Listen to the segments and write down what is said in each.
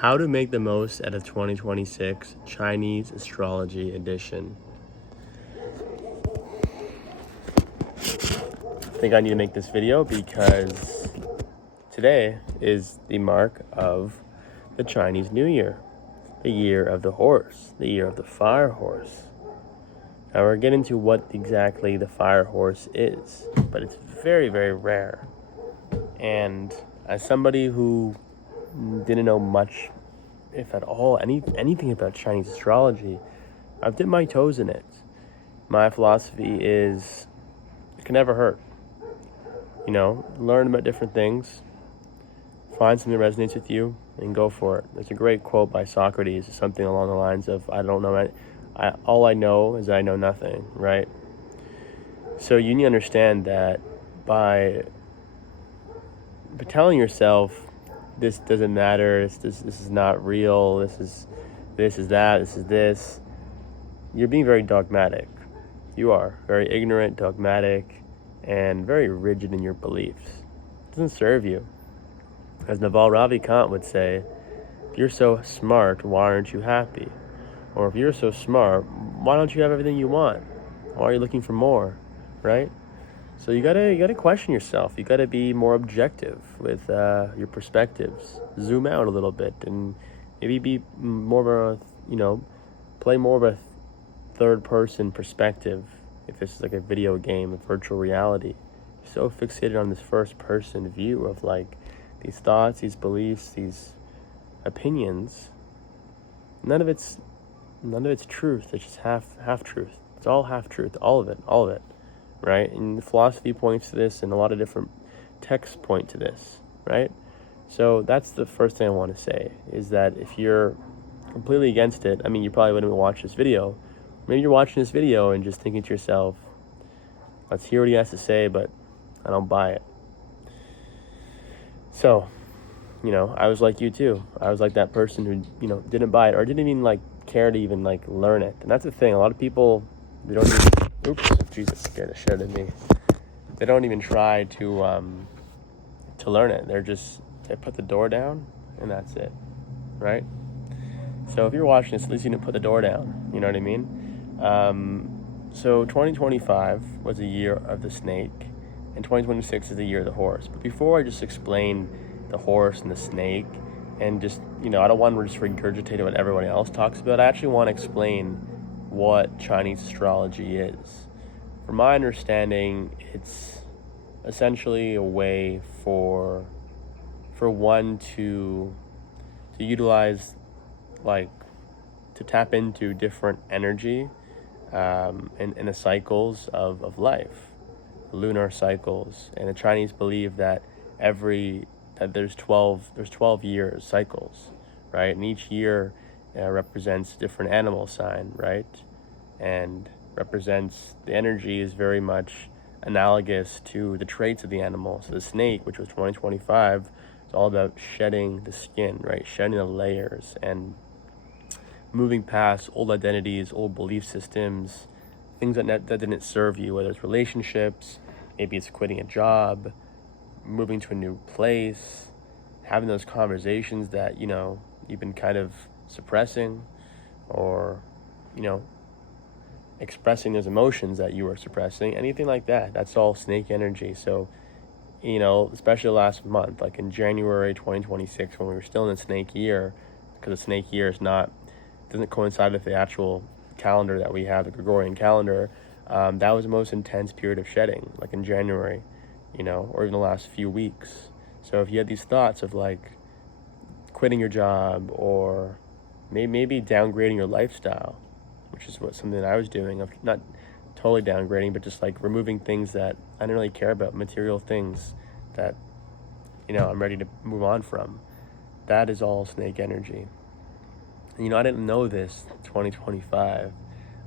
How to make the most out of 2026 Chinese Astrology edition. I think I need to make this video because today is the mark of the Chinese New Year, the year of the horse, the year of the fire horse. Now we're getting into what exactly the fire horse is, but it's very, very rare. And as somebody who didn't know much, if at all, anything about Chinese astrology, I've dipped my toes in it. My philosophy is it can never hurt. Learn about different things, find something that resonates with you, and go for it. There's a great quote by Socrates, something along the lines of, all I know is I know nothing, right? So you need to understand that by telling yourself, this doesn't matter, this is not real, this is this, you're being very dogmatic. You are very ignorant, dogmatic, and very rigid in your beliefs. It doesn't serve you. As Naval Ravikant would say, if you're so smart, why aren't you happy? Or if you're so smart, why don't you have everything you want? Why are you looking for more, right? So you gotta question yourself. You gotta be more objective with your perspectives. Zoom out a little bit and maybe be more of play more of a third-person perspective. If this is like a video game, a virtual reality, you're so fixated on this first-person view of like these thoughts, these beliefs, these opinions. None of it's truth. It's just half truth. It's all half truth. All of it. Right? And the philosophy points to this, and a lot of different texts point to this, right? So that's the first thing I want to say, is that if you're completely against it, you probably wouldn't watch this video. Maybe you're watching this video and just thinking to yourself, let's hear what he has to say, but I don't buy it. So, I was like you too. I was like that person who, didn't buy it or didn't even care to even learn it. And that's the thing. A lot of people, they don't even, oops, Jesus scared the shit out of me. They don't even try to learn it. They put the door down and that's it, right? So if you're watching this, at least you didn't put the door down. You know what I mean? So 2025 was a year of the snake, and 2026 is the year of the horse. But before I just explain the horse and the snake, and just, I don't want to just regurgitate what everyone else talks about. I actually want to explain what Chinese astrology is. From my understanding, it's essentially a way for one to utilize, to tap into different energy in the cycles of life, lunar cycles. And the Chinese believe that there's 12 years cycles, right? And each year represents a different animal sign, right? And represents, the energy is very much analogous to the traits of the animal. So the snake, which was 2025, is all about shedding the skin, right? Shedding the layers and moving past old identities, old belief systems, things that didn't serve you, whether it's relationships, maybe it's quitting a job, moving to a new place, having those conversations that, you've been kind of suppressing, or, expressing those emotions that you were suppressing, anything like that. That's all snake energy. So, especially last month, like in January 2026, when we were still in the snake year, because the snake year doesn't coincide with the actual calendar that we have, the Gregorian calendar. That was the most intense period of shedding, like in January, or even the last few weeks. So if you had these thoughts of quitting your job, or maybe downgrading your lifestyle, which is something that I was doing, of not totally downgrading, but just removing things that I didn't really care about, material things that, I'm ready to move on from. That is all snake energy. And, I didn't know this 2025.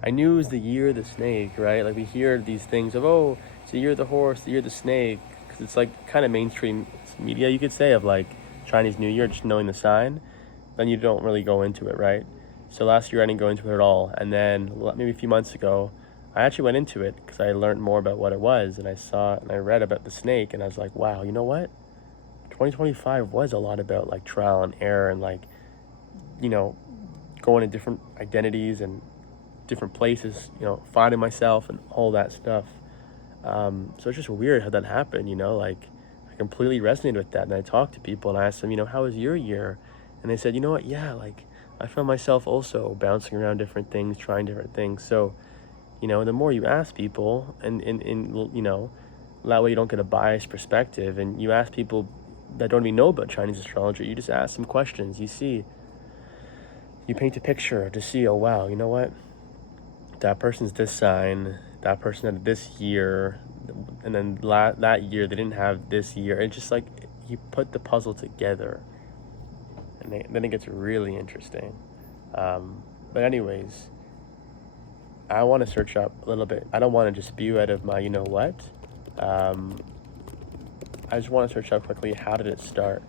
I knew it was the year of the snake, right? We hear these things of, oh, it's the year of the horse, the year of the snake, because it's kind of mainstream media, you could say, of Chinese New Year, just knowing the sign. Then you don't really go into it, right? So last year I didn't go into it at all. And then maybe a few months ago, I actually went into it because I learned more about what it was, and I saw and I read about the snake, and I was like, wow, you know what? 2025 was a lot about trial and error and going to different identities and different places, finding myself and all that stuff. So it's just weird how that happened, like I completely resonated with that. And I talked to people and I asked them, how was your year? And they said, you know what? Yeah, like I found myself also bouncing around different things, trying different things. So, the more you ask people and that way you don't get a biased perspective, and you ask people that don't even know about Chinese astrology, you just ask them questions. You paint a picture to see, oh wow, you know what? That person's this sign, that person had this year, and then that year they didn't have this year. It's just like you put the puzzle together, and then it gets really interesting. But anyways, I want to search up a little bit. I don't want to just spew out of my what. I just want to search up quickly, how did it start?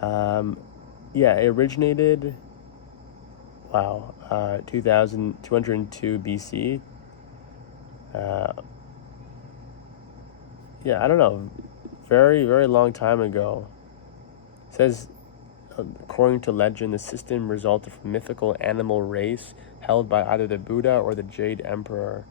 Yeah, it originated, 2202 BC. Yeah, I don't know, very, very long time ago. It says, according to legend, the system resulted from mythical animal race held by either the Buddha or the Jade Emperor.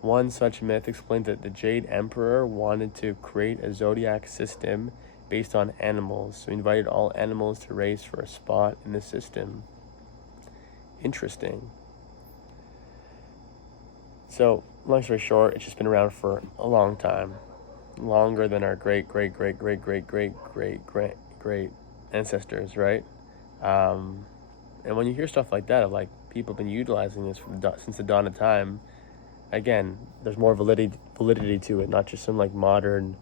One such myth explained that the Jade Emperor wanted to create a zodiac system based on animals, so he invited all animals to race for a spot in the system. Interesting. So, long story short, it's just been around for a long time. Longer than our great ancestors, right? And when you hear stuff like that, of like people have been utilizing this since the dawn of time, again, there's more validity to it, not just some like modern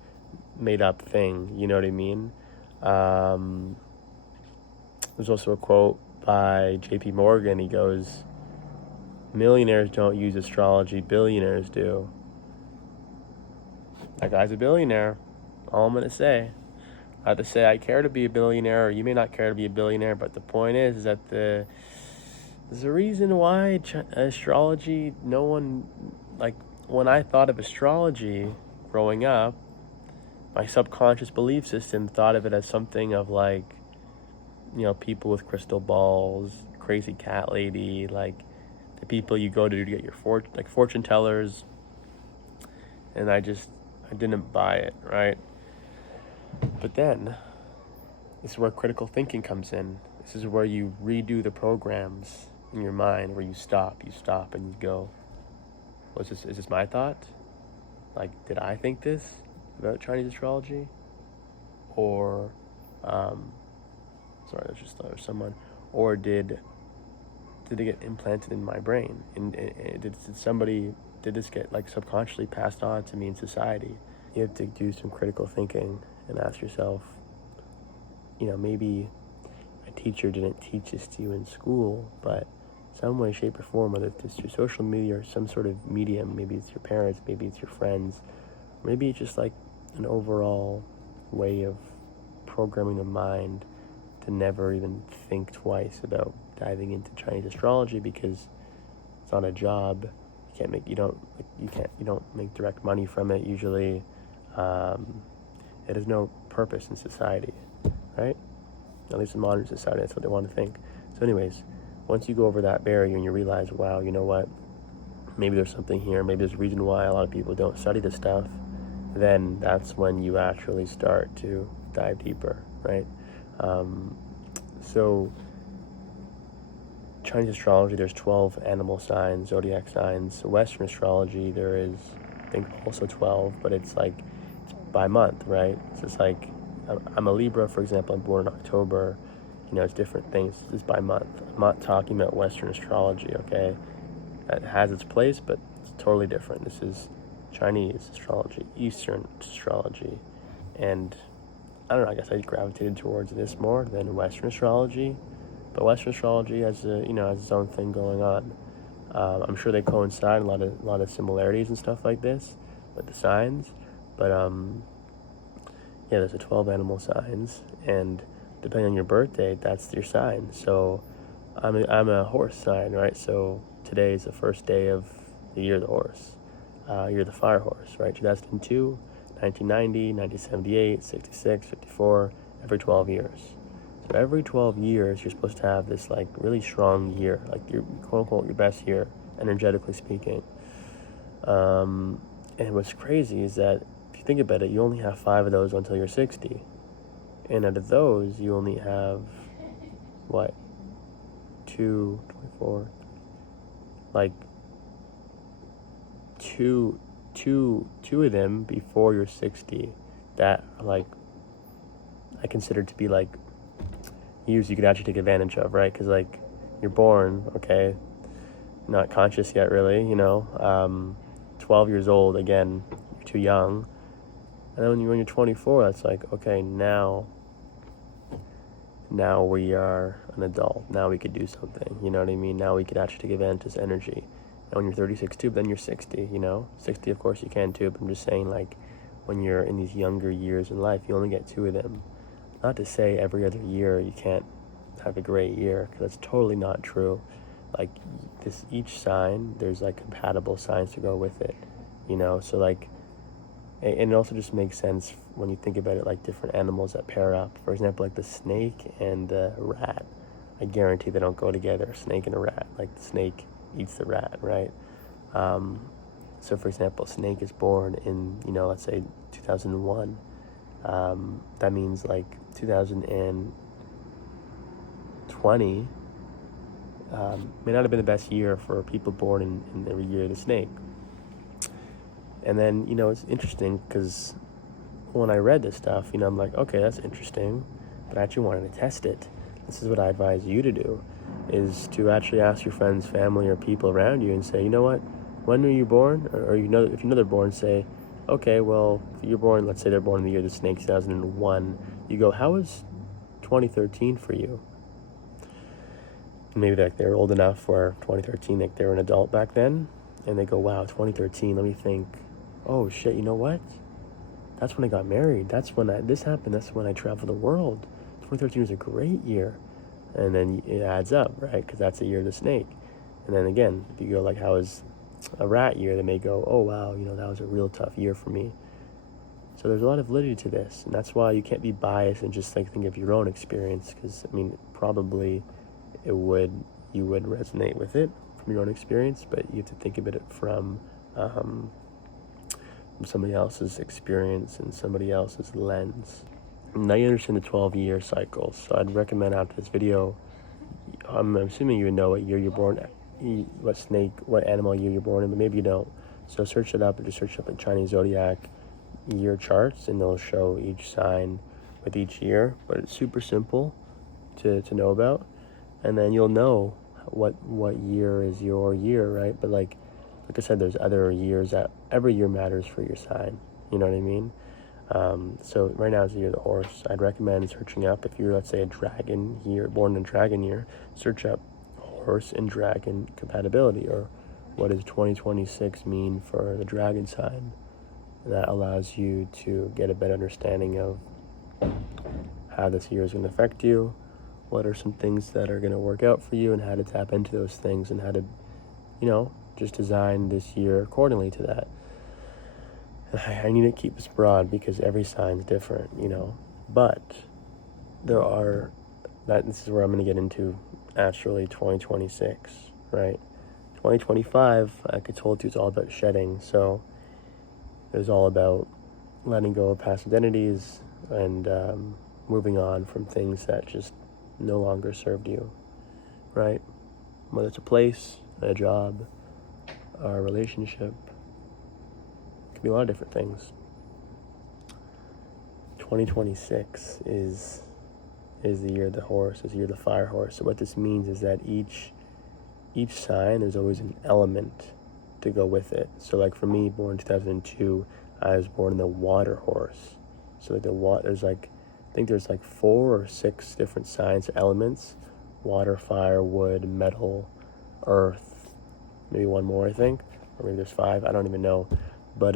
made up thing. You know what I mean? There's also a quote by J.P. Morgan. He goes, "Millionaires don't use astrology, billionaires do." That guy's a billionaire. All I'm gonna say. I have to say I care to be a billionaire, or you may not care to be a billionaire, but the point is that there's a reason why astrology, no one, like, when I thought of astrology growing up, my subconscious belief system thought of it as something of like, people with crystal balls, crazy cat lady, like the people you go to get your fortune tellers. And I didn't buy it, right? But then, this is where critical thinking comes in. This is where you redo the programs in your mind, where you stop and you go, is this my thought? Like, did I think this about Chinese astrology? Or, sorry, there's someone. Or did it get implanted in my brain? And did this get like subconsciously passed on to me in society? You have to do some critical thinking and ask yourself, maybe a teacher didn't teach this to you in school, but some way, shape, or form, whether it's through social media or some sort of medium, maybe it's your parents, maybe it's your friends, maybe it's just like an overall way of programming the mind to never even think twice about diving into Chinese astrology, because it's not a job. You don't make direct money from it usually. It has no purpose in society, right? At least in modern society, that's what they want to think. So anyways, once you go over that barrier and you realize, wow, you know what, maybe there's something here, maybe there's a reason why a lot of people don't study this stuff, then that's when you actually start to dive deeper, right? So Chinese astrology, there's 12 animal signs, zodiac signs. Western astrology, there is, I think, also 12, but it's by month, right? So it's like, I'm a Libra, for example. I'm born in October. It's different things. It's by month. I'm not talking about Western astrology, okay? That has its place, but it's totally different. This is Chinese astrology, Eastern astrology, and I don't know, I guess I gravitated towards this more than Western astrology. But Western astrology has has its own thing going on. I'm sure they coincide, a lot of similarities and stuff like this with the signs. But there's the 12 animal signs, and depending on your birth date, that's your sign. So I'm a horse sign, right? So today is the first day of the year of the horse. You're the fire horse, right? 2002, 1990, 1978, 66, 54, every 12 years. So every 12 years, you're supposed to have this like really strong year, like your quote unquote your best year, energetically speaking. And what's crazy is that if you think about it, you only have 5 of those until you're 60. And out of those, you only have, what, 2, 24, like two of them before you're 60 that are like, I consider to be like years you could actually take advantage of, right? Because like you're born, okay, not conscious yet really, 12 years old, again, you're too young. And then when you're 24, that's like, okay, now we are an adult. Now we could do something, you know what I mean? Now we could actually take advantage of this energy. And when you're 36 too, but then you're 60, 60 of course you can too, but I'm just saying, like, when you're in these younger years in life, you only get 2 of them. Not to say every other year you can't have a great year, because that's totally not true. Like, this, each sign, there's like compatible signs to go with it, so like, and it also just makes sense when you think about it, like different animals that pair up. For example, like the snake and the rat. I guarantee they don't go together, a snake and a rat. Like the snake eats the rat, right? So for example, snake is born in, let's say 2001. That means like 2020 may not have been the best year for people born in the year of the snake. And then, it's interesting because when I read this stuff, I'm like, okay, that's interesting, but I actually wanted to test it. This is what I advise you to do, is to actually ask your friends, family, or people around you and say, you know what, when were you born? Or if you know they're born, say, okay, well, if you're born, let's say they're born in the year of the snake, 2001, you go, how was 2013 for you? And maybe like they're old enough for 2013, like they were an adult back then, and they go, wow, 2013, let me think, oh shit, you know what? That's when I got married. That's when this happened. That's when I traveled the world. 2013 was a great year. And then it adds up, right? Because that's the year of the snake. And then again, if you go like, how was a rat year? They may go, oh wow, that was a real tough year for me. So there's a lot of validity to this. And that's why you can't be biased and just like think of your own experience. Because, probably you would resonate with it from your own experience, but you have to think about it from somebody else's experience and somebody else's lens. Now you understand the 12-year cycle, so I'd recommend after this video, I'm assuming you know what year you're born, what animal year you're born in, but maybe you don't. So search it up, and just search up the Chinese Zodiac year charts, and they'll show each sign with each year, but it's super simple to know about, and then you'll know what year is your year, right? But like I said, there's other years that every year matters for your sign. You know what I mean? So right now is the year of the horse. I'd recommend searching up, if you're, let's say, a dragon year, born in a dragon year, search up horse and dragon compatibility, or what does 2026 mean for the dragon sign. And that allows you to get a better understanding of how this year is going to affect you, what are some things that are going to work out for you, and how to tap into those things, and how to, just design this year accordingly to that. I need to keep this broad because every sign's different, but this is where I'm going to get into actually 2026, right? 2025, like I told you, it's all about shedding. So it was all about letting go of past identities and moving on from things that just no longer served you, right? Whether it's a place, a job, a relationship, it could be a lot of different things. 2026 is the year of the horse, is the year of the fire horse. So what this means is that each sign, there's always an element to go with it. So like for me, born in 2002, I was born in the water horse. So like there's like, I think there's like 4 or 6 different signs or elements: water, fire, wood, metal, earth, maybe one more, I think, or maybe there's 5, I don't even know. But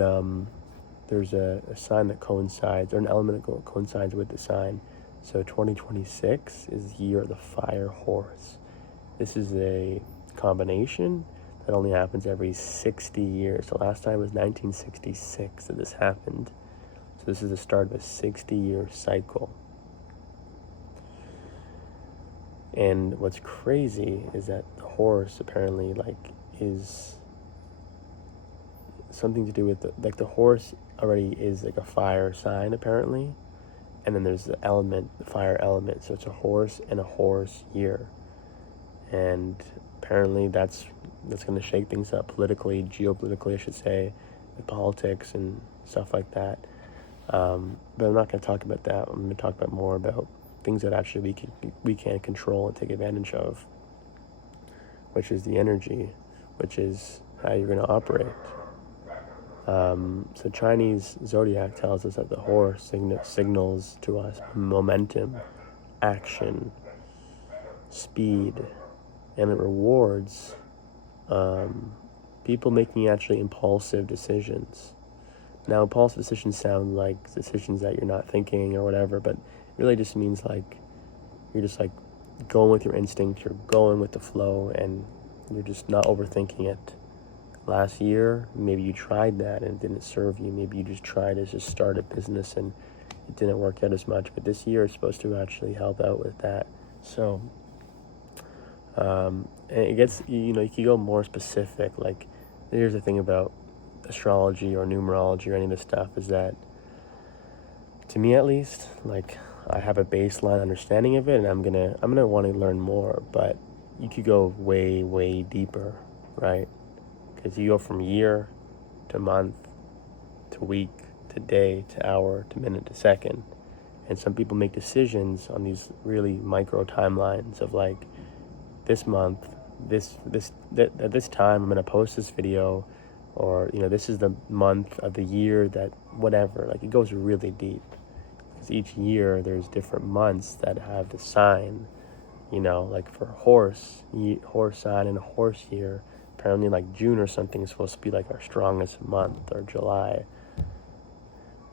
there's a sign that coincides, or an element that coincides with the sign. So 2026 is the year of the fire horse. This is a combination that only happens every 60 years. The last time was 1966 that this happened. So this is the start of a 60-year cycle. And what's crazy is that the horse apparently is something to do with the horse already is like a fire sign apparently, and then there's the element, the fire element. So it's a horse and a horse year, and apparently that's going to shake things up politically, geopolitically, I should say, with politics and stuff like that. But I'm not going to talk about that. I'm going to talk about more about things that actually we can control and take advantage of, which is the energy, which is how you're going to operate. So Chinese zodiac tells us that the horse signals to us momentum, action, speed, and it rewards people making actually impulsive decisions. Now, impulsive decisions sound like decisions that you're not thinking or whatever, but it really just means like you're just like going with your instinct, you're going with the flow, and you're just not overthinking it. Last year, maybe you tried that and it didn't serve you. Maybe you just tried to just start a business and it didn't work out as much. But this year is supposed to actually help out with that. So, and it gets, you can go more specific. Like, here's the thing about astrology or numerology or any of this stuff is that, to me at least, like, I have a baseline understanding of it, and I'm gonna want to learn more. But you could go way, way deeper, right? Because you go from year to month to week to day to hour to minute to second, and some people make decisions on these really micro timelines of like, this month, at this time I'm gonna post this video, or this is the month of the year that whatever. Like, it goes really deep because each year there's different months that have the sign. Like for horse sign and a horse year. Apparently, like June or something is supposed to be like our strongest month, or July.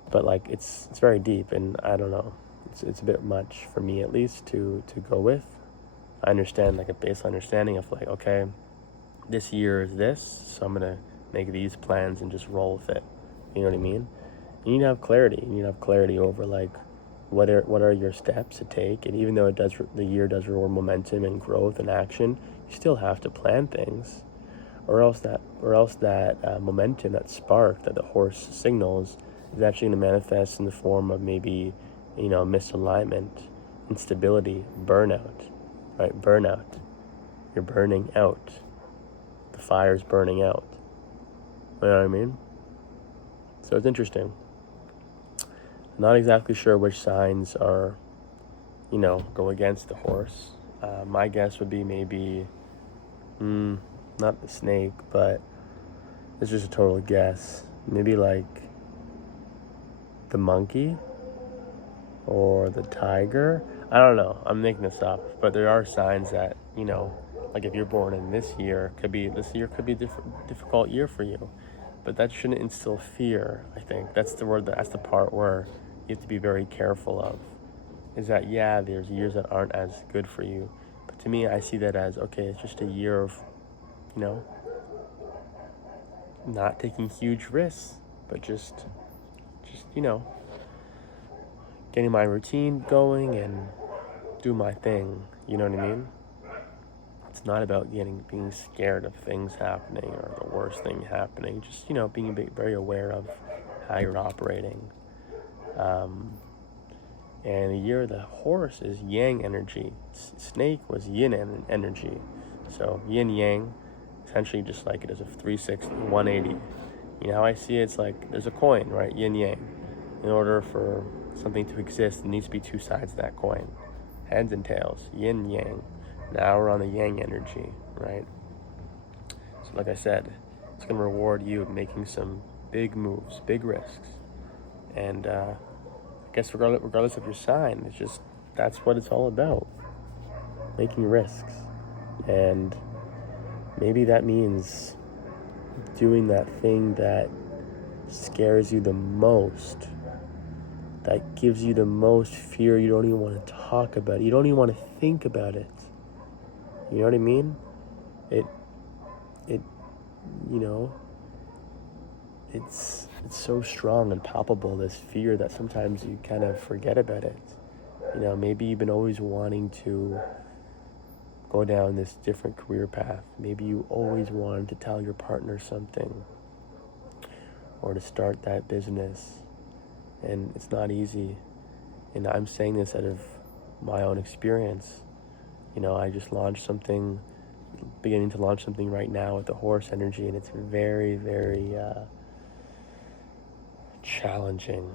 But like it's very deep, and I don't know. It's a bit much for me at least to go with. I understand like a basic understanding of like, okay, this year is this, so I'm gonna make these plans and just roll with it. You know what I mean? You need to have clarity. You need to have clarity over like what are your steps to take, and even though the year does reward momentum and growth and action, you still have to plan things. Or else that momentum, that spark that the horse signals, is actually going to manifest in the form of maybe, misalignment, instability, burnout, right? Burnout. You're burning out. The fire's burning out. You know what I mean? So it's interesting. I'm not exactly sure which signs are, go against the horse. My guess would be maybe, not the snake, but it's just a total guess. Maybe like the monkey or the tiger. I don't know. I'm making this up, but there are signs that, like if you're born in this year could be a difficult year for you. But that shouldn't instill fear, I think. That's the part where you have to be very careful of. Is that, yeah, there's years that aren't as good for you. But to me, I see that as, okay, it's just a year of, not taking huge risks, but just getting my routine going and do my thing. You know what I mean? It's not about being scared of things happening or the worst thing happening. Just, being very aware of how you're operating. And the year of the horse is yang energy. Snake was yin energy. So yin yang, essentially just like it is a 360, 180. How I see it, it's like there's a coin, right? Yin yang. In order for something to exist, there needs to be two sides of that coin. Heads and tails, yin yang. Now we're on the yang energy, right? So like I said, it's going to reward you making some big moves, big risks. And I guess regardless of your sign, it's just, that's what it's all about. Making risks. And maybe that means doing that thing that scares you the most, that gives you the most fear. You don't even want to talk about it. You don't even want to think about it. You know what I mean? It's so strong and palpable, this fear, that sometimes you kind of forget about it. Maybe you've been always wanting to go down this different career path. Maybe you always wanted to tell your partner something, or to start that business, and it's not easy. And I'm saying this out of my own experience. I just launched something, beginning to launch something right now with the horse energy, and it's very, very challenging,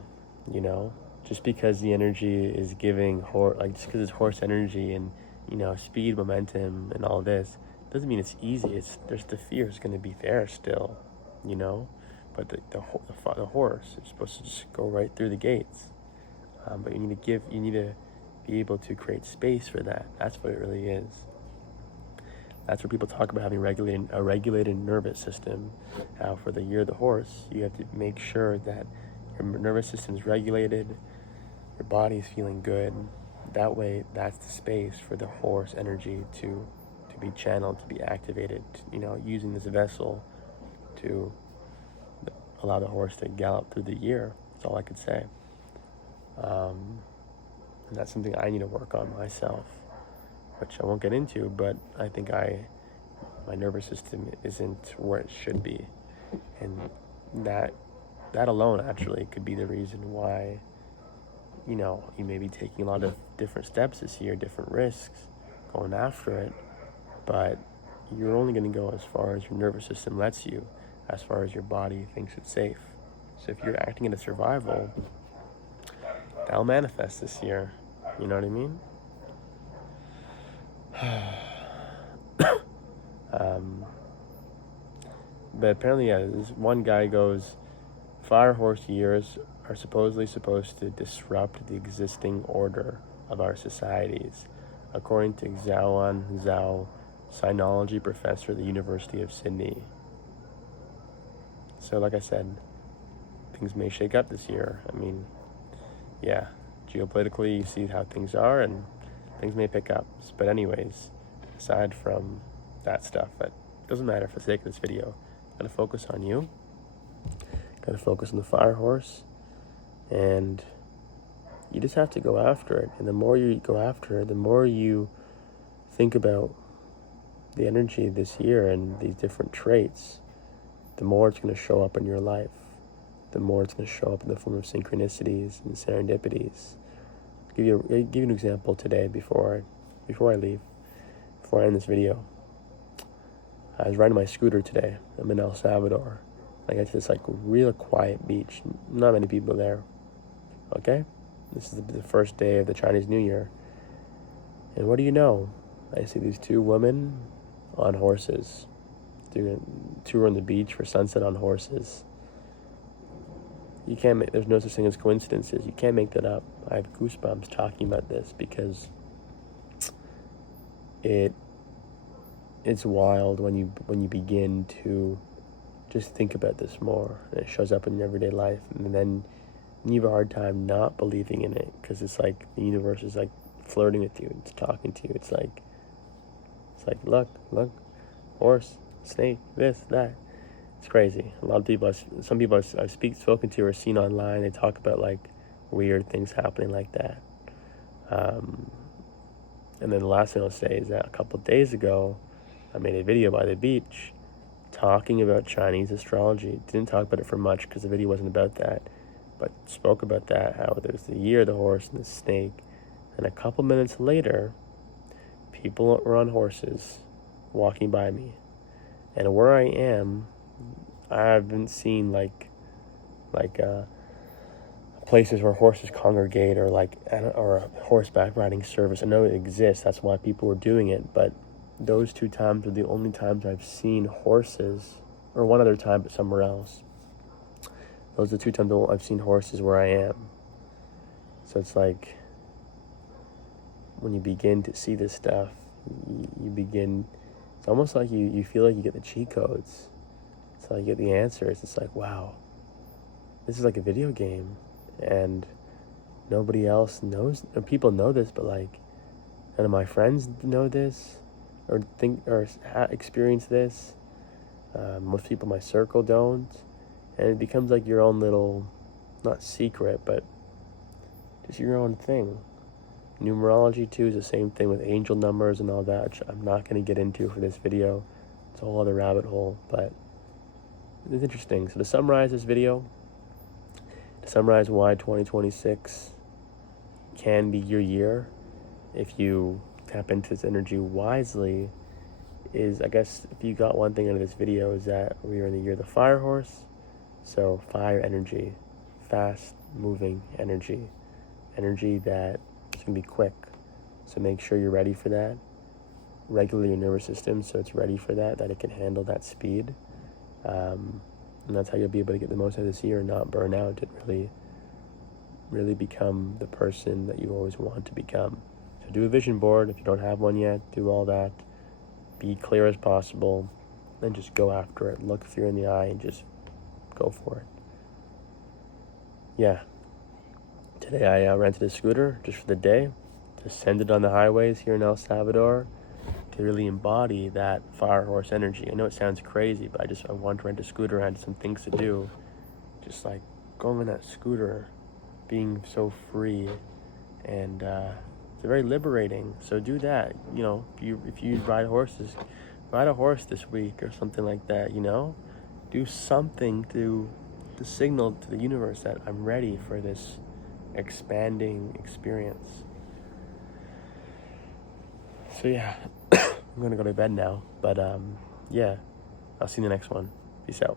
just because the energy is giving just because it's horse energy and speed, momentum, and all this doesn't mean it's easy. There's the fear is going to be there still, but the horse is supposed to just go right through the gates. But you need to be able to create space for that. That's what it really is. That's where people talk about having a regulated nervous system. How for the year of the horse, you have to make sure that your nervous system is regulated, your body's feeling good. That way, that's the space for the horse energy to be channeled, to be activated, using this vessel to allow the horse to gallop through the year. That's all I could say. And that's something I need to work on myself, which I won't get into, but I think my nervous system isn't where it should be. And that alone actually could be the reason why, you may be taking a lot of different steps this year, different risks, going after it, but you're only going to go as far as your nervous system lets you, as far as your body thinks it's safe. So if you're acting into survival, that'll manifest this year. You know what I mean? But apparently, this one guy goes, fire horse years are supposedly supposed to disrupt the existing order of our societies, according to Xiaoan Zhao, Sinology professor at the University of Sydney. So like I said, things may shake up this year. Yeah, geopolitically, you see how things are, and things may pick up. But anyways, aside from that stuff, that doesn't matter for the sake of this video. Gotta focus on you. Gotta focus on the fire horse, and you just have to go after it. And the more you go after it, the more you think about the energy this year and these different traits, the more it's going to show up in your life. The more it's going to show up in the form of synchronicities and serendipities. I'll give you an example today before I leave, before I end this video. I was riding my scooter today. I'm in El Salvador. I got to this real quiet beach. Not many people there. Okay? This is the first day of the Chinese New Year. And what do you know? I see these two women on horses doing a tour on the beach for sunset on horses. There's no such thing as coincidences. You can't make that up. I have goosebumps talking about this because it's wild when you begin to just think about this more, and it shows up in your everyday life, and then you have a hard time not believing in it, because it's like the universe is flirting with you, it's talking to you, it's like look, horse, snake, this, that. It's crazy. A lot of people, some people I've spoken to or seen online, they talk about weird things happening like that. And then the last thing I'll say is that a couple of days ago, I made a video by the beach talking about Chinese astrology. Didn't talk about it for much because the video wasn't about that, but spoke about that, how there's the year of the horse and the snake. And a couple minutes later, people were on horses walking by me. And where I am, I haven't seen places where horses congregate, or a horseback riding service. I know it exists, that's why people were doing it, but those two times are the only times I've seen horses, or one other time but somewhere else. Those are the two times I've seen horses where I am. So it's when you begin to see this stuff, it's almost like you feel like you get the cheat codes. It's like you get the answers. It's wow, this is like a video game, and nobody else knows, or people know this, but none of my friends know this, or experience this. Most people in my circle don't, and it becomes your own little, not secret, but just your own thing. Numerology too is the same thing with angel numbers and all that, which I'm not going to get into for this video. It's a whole other rabbit hole, but it's interesting. So to summarize this video, to summarize why 2026 can be your year if you tap into this energy wisely, is, I guess, if you got one thing out of this video, is that we are in the year of the fire horse. So fire energy, fast moving energy that is going to be quick. So make sure you're ready for that. Regulate your nervous system so it's ready for that it can handle that speed. And that's how you'll be able to get the most out of this year and not burn out and really become the person that you always want to become. So do a vision board. If you don't have one yet, do all that. Be clear as possible, and just go after it. Look fear in the eye and just go for it. Yeah. Today I rented a scooter just for the day, just send it on the highways here in El Salvador to really embody that fire horse energy. I know it sounds crazy, but I wanted to rent a scooter. I had some things to do. Just like going on that scooter, being so free, and it's very liberating. So do that. You know, if you ride horses, ride a horse this week or something like that. You know, do something to signal to the universe that I'm ready for this expanding experience. So yeah, I'm gonna go to bed now. But yeah, I'll see you in the next one. Peace out.